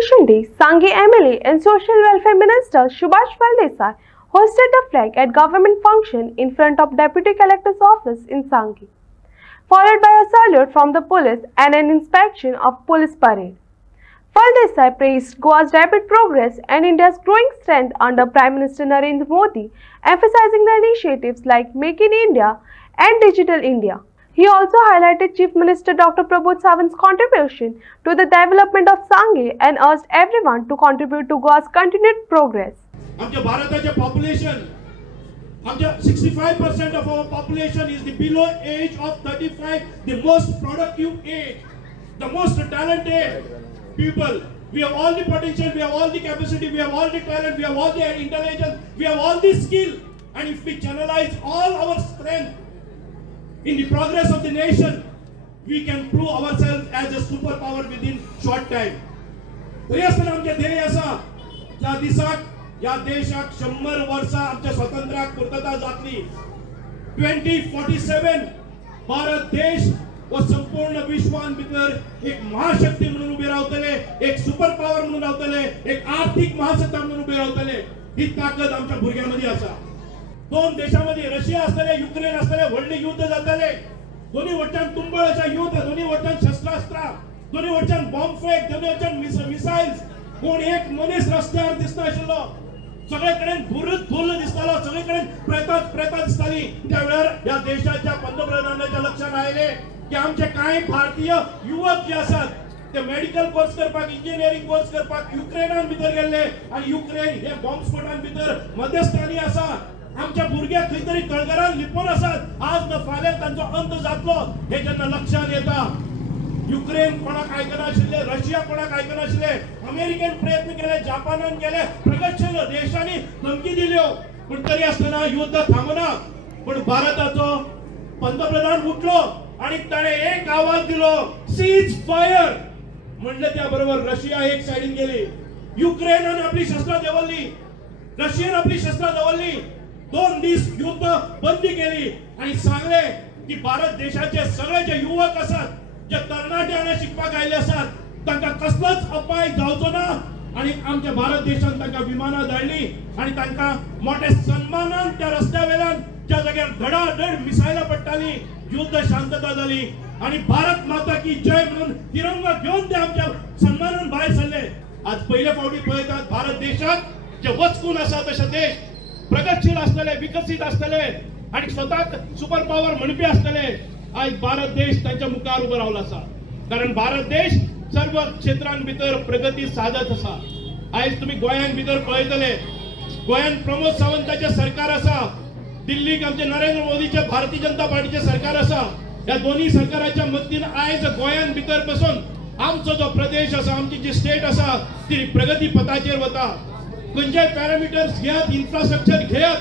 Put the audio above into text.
Education Day, Sanghi MLA and Social Welfare Minister Subhash Desai hosted the flag at government function in front of Deputy Collector's office in Sanghi, followed by a salute from the police and an inspection of police parade. Desai praised Goa's rapid progress and India's growing strength under Prime Minister Narendra Modi, emphasizing the initiatives like Make in India and Digital India. He also highlighted Chief Minister Dr. Prabodh Sawant's contribution to the development of Sanghi and urged everyone to contribute to Goa's continued progress. आमच्या भारताचे population, 65% of our population is the below age of 35, the most productive age, the most talented people. We have all the potential, we have all the capacity, we have all the talent, we have all the intelligence, we have all the skill, and if we channelize all our strength in the progress of the nation, we can prove ourselves as a superpower within short time. तरी असताना आमचे ध्येय असा त्या दिसाक या देशाक 100 वर्षा आमच्या स्वातंत्र्याक पूर्तता जातली. 2047 भारत देश व संपूर्ण विश्वान भितर एक महाशक्ती म्हणून उभे रावतले, एक सुपर पॉवर म्हणून रावतले, एक आर्थिक महासत्ता म्हणून उभे रावतले. ही ताकद आमच्या भुरग्यांमध्ये असा. दोन देशांमध्ये रशिया असतले, युक्रेन असतले, व्हडले युद्ध जातले. दोन्ही वटच्यान तुंबळाच्या युद्ध, दोन्ही वटच्यान शस्त्रास्त्र, दोन्ही वटच्यान बॉम्ब फेक, दोन्ही वटच्यान मिसाइल्स. कोण एक मनीस रस्त्यावर दिसता आशिल्लो, सगळीकडे धुल्ल दिसतालो, सगळीकडे प्रेता दिसताली. त्या वेळार या देशाच्या पंतप्रधानाच्या लक्षात आयले की आमचे काही भारतीय युवक जे असतात ते मेडिकल कोर्स करपाक, इंजिनियरिंग कोर्स करपाक युक्रेनान भितर गेले आणि युक्रेन हे बॉम्ब स्फोटान भितर मध्यस्थानी आसा. आमच्या भुरग्याक खंय तरी तळघरान लिपोन असतात. आज न फाल्यां तांचो अंत जातलो हे जेन्ना लक्षात येता. युक्रेन कोणाक आयकना आशिल्ले, रशिया कोणाक आयकना आशिल्ले, अमेरिकेन प्रयत्न केले, जपानान केले, प्रगतशील देशांनी धमकी दिल्यो, पण तरी आसतना युद्ध थांबना. पण भारताचो पंतप्रधान उठलो आणि ताणे एक आवाज दिलो, सीज फायर. म्हणले त्या बरोबर रशिया एक साइडीन गेली, युक्रेनान आपली शस्त्रां देंवरली, रशियान आपली शस्त्रां दवरली. 2 दीस युद्ध बंदी केली आणि सांगले की भारत देशाचे सगळे जे युवक असतात, जे तरणाटे हांगा शिकपाक आयले असतात, तांकां कसलोच अपाय जावचो ना. आणि आमच्या भारत देशान तांकां विमानां धाडली आणि तांकां मोठ्या सन्मानान त्या रस्त्या वेल्यान ज्या जाग्यार धडाधड मिसायलां पडटाली, युद्ध शांतता जाली आणि भारत माता की जय म्हणून तिरंगा घेऊन ते आमच्या सन्मानान भायर सरले. आज पहिले फावटी पळयतात भारत देशात जे वचकून आसा तशे देश प्रगतशील असतले, विकसित असतले आणि स्वतःक सुपर पॉवर म्हणपी असतले. आज भारत देश त्यांच्या मुखार उभो रावलो आसा, कारण भारत देश सर्व क्षेत्रांत भितर प्रगती साधत आसा. आज तुम्ही गोंयान भितर पळयतले, गोंयान प्रमोद सावंताचे सरकार आसा, दिल्लीक आमचे नरेंद्र मोदीचे भारतीय जनता पार्टीचे सरकार आसा. या दोन्ही सरकाराच्या मदतीन आज गोंयान भितर बसून आमचो जो प्रदेश आसा, आमची जी स्टेट आसा ती प्रगती पथाचेर वता. खंयचे पॅरामिटर्स घेयात, इन्फ्रास्ट्रक्चर घेयात,